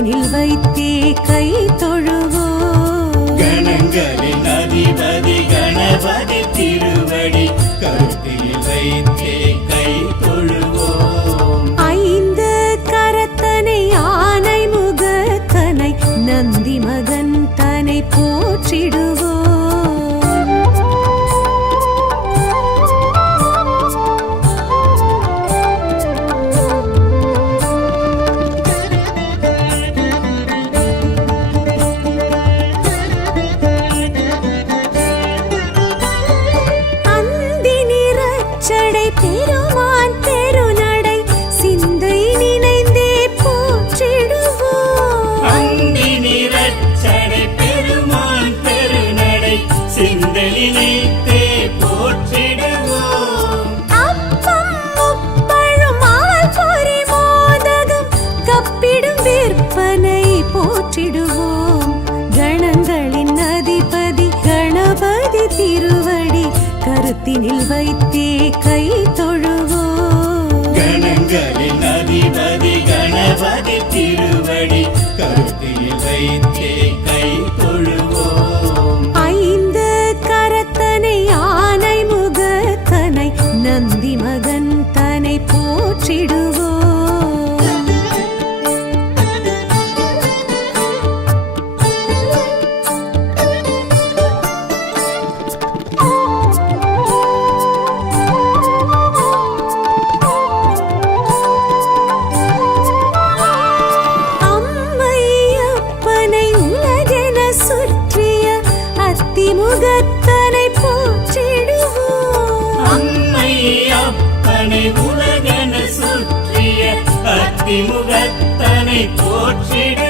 கருத்தினில் வைத்தே கை தொழுவோ? கணங்களில் அத்திமுகத்தனை போற்றிடு.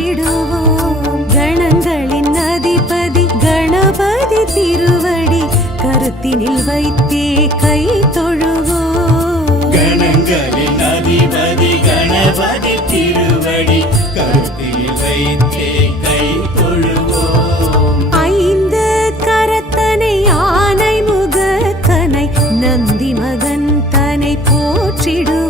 போற்றிடுவோம் கணங்களின் அதிபதி கணபதி திருவடி கருத்தினில் வைத்தே கை தொழுவோம். கணங்களின் அதிபதி கணபதி திருவடி கருத்தில் வைத்தே கை தொழுவோம். ஐந்து கரத்தனை ஆனை முகத்தனை நந்தி மகன் தனை போற்றிடுவோம்.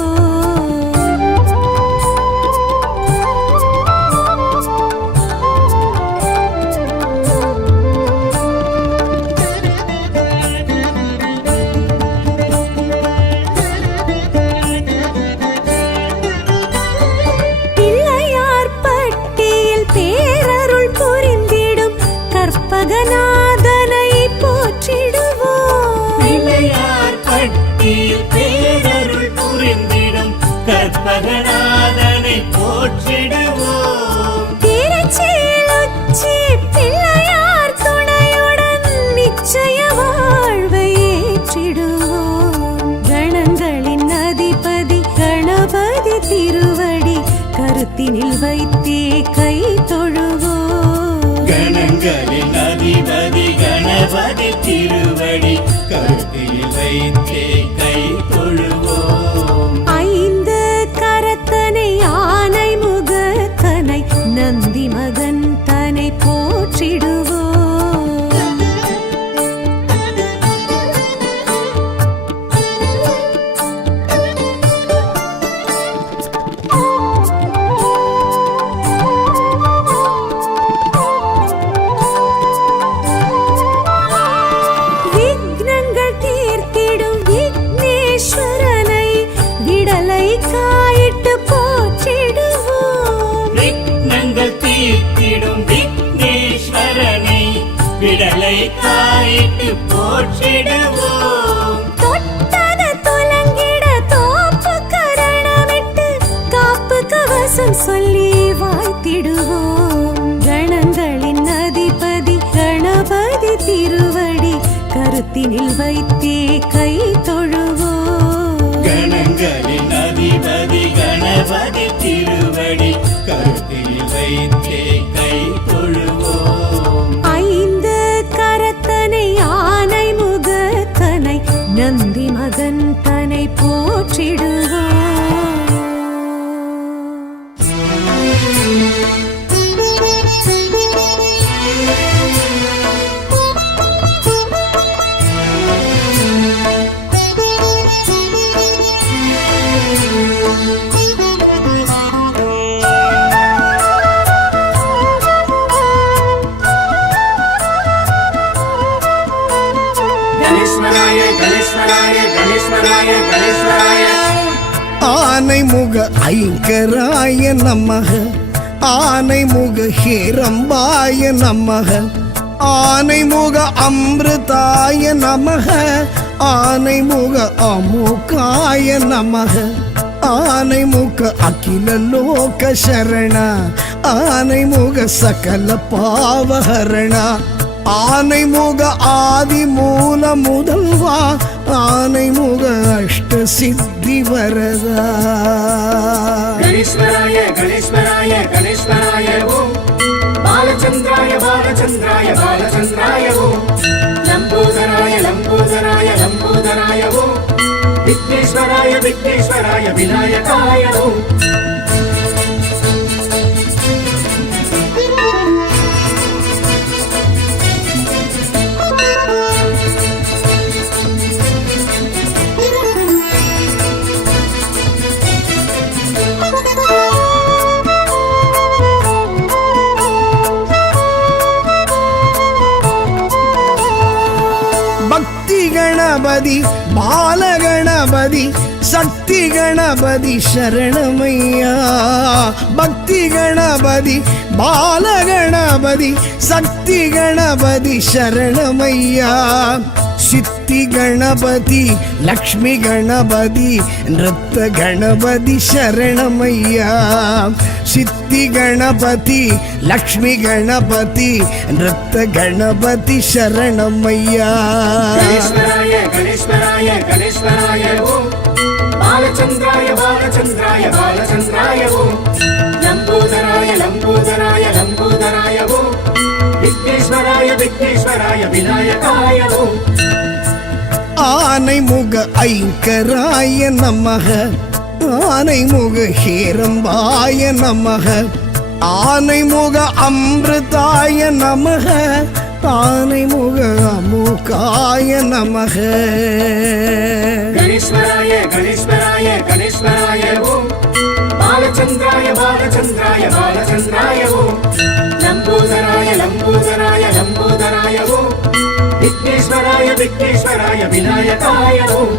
பட்டியில் பேரருள் புரிந்திடும் கற்பகநாதனை போற்றிடுவோம். திருச்சியில் உச்சி பிள்ளையார் துணையுடன் நிச்சய வாழ்வை ஏற்றிடுவோம். கணங்களின் அதிபதி கணபதி திருவடி கருத்தினில் வைத்தே கை தொழுவோம். கணங்களின் அதிபதி கணபதி கருத்தில் வைத்தே கை தொழு ஐங்கராய நமக. ஆனை முக ஹேரம்பாய நமக. ஆனை முக அமிர்தாய நமக. ஆனை முக அமுகாய நமக. ஆனை முக அகில லோக சரண. ஆனை முக சகல பாவஹரணா ஆனை முக ஆதி மூல முதல்வா ஆனை முக அஷ்ட சித்தி வரதா. கணேஸ்வராய கணேஸ்வராய கணேஸ்வராய ஓம் பாலச்சந்திராய பாலச்சந்திராய பாலச்சந்திராய ஓம் லம்போதராய லம்போதராய லம்போதராய ஓம் விக்னேஸ்வராய விக்னேஸ்வராய விநாயகாய ஓம் கணபதி பாலகணபதி சக்தி கணபதி சரணமையா? பக்தி கணபதி பாலகணபதி சக்தி கணபதி சரணமையா? சித்தி கணபதி லக்ஷ்மி கணபதி நிறுத்த கணபதி சரணமையா சித்தி கணபதி லக்ஷ்மி கணபதி நிறுத்த கணபதி சரணமையா கணேஸ்வராய கணேஸ்வராய கணேஸ்வராய ஓம் பாலச்சந்திராய பாலச்சந்திராய பாலச்சந்திராய ஓம் லம்போதராய லம்போதராய லம்போதராய ஓம் விக்னேஸ்வராய விக்னேஸ்வராய விநாயகாய ஓம் ஆனைமுக ஐங்கராய நமக. ஆனைமுக ஹேரம்பாய நமக. ஆனைமுக அமிர்தாய நமக. ஆனைமுக அமுகாய நமக. கணேஸ்வராய கணேஸ்வராய கணேஸ்வராய ஓம். பாலச்சந்திராய பாலச்சந்திராய பாலச்சந்திராய ஓம். லம்போதராய லம்போதராய லம்போதராய ஓம். விக்னேஸ்வராய விக்னேஸ்வராய விநாயகாய ஓம்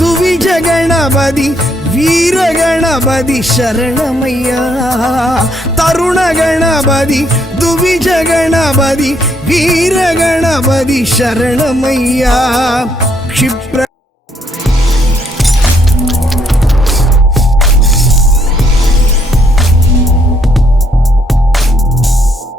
தருண கணபதி துவிஜ சரணமையா தருண கணபதி துவிஜ வீரகணபதி சரணமையா க்ஷிப்ர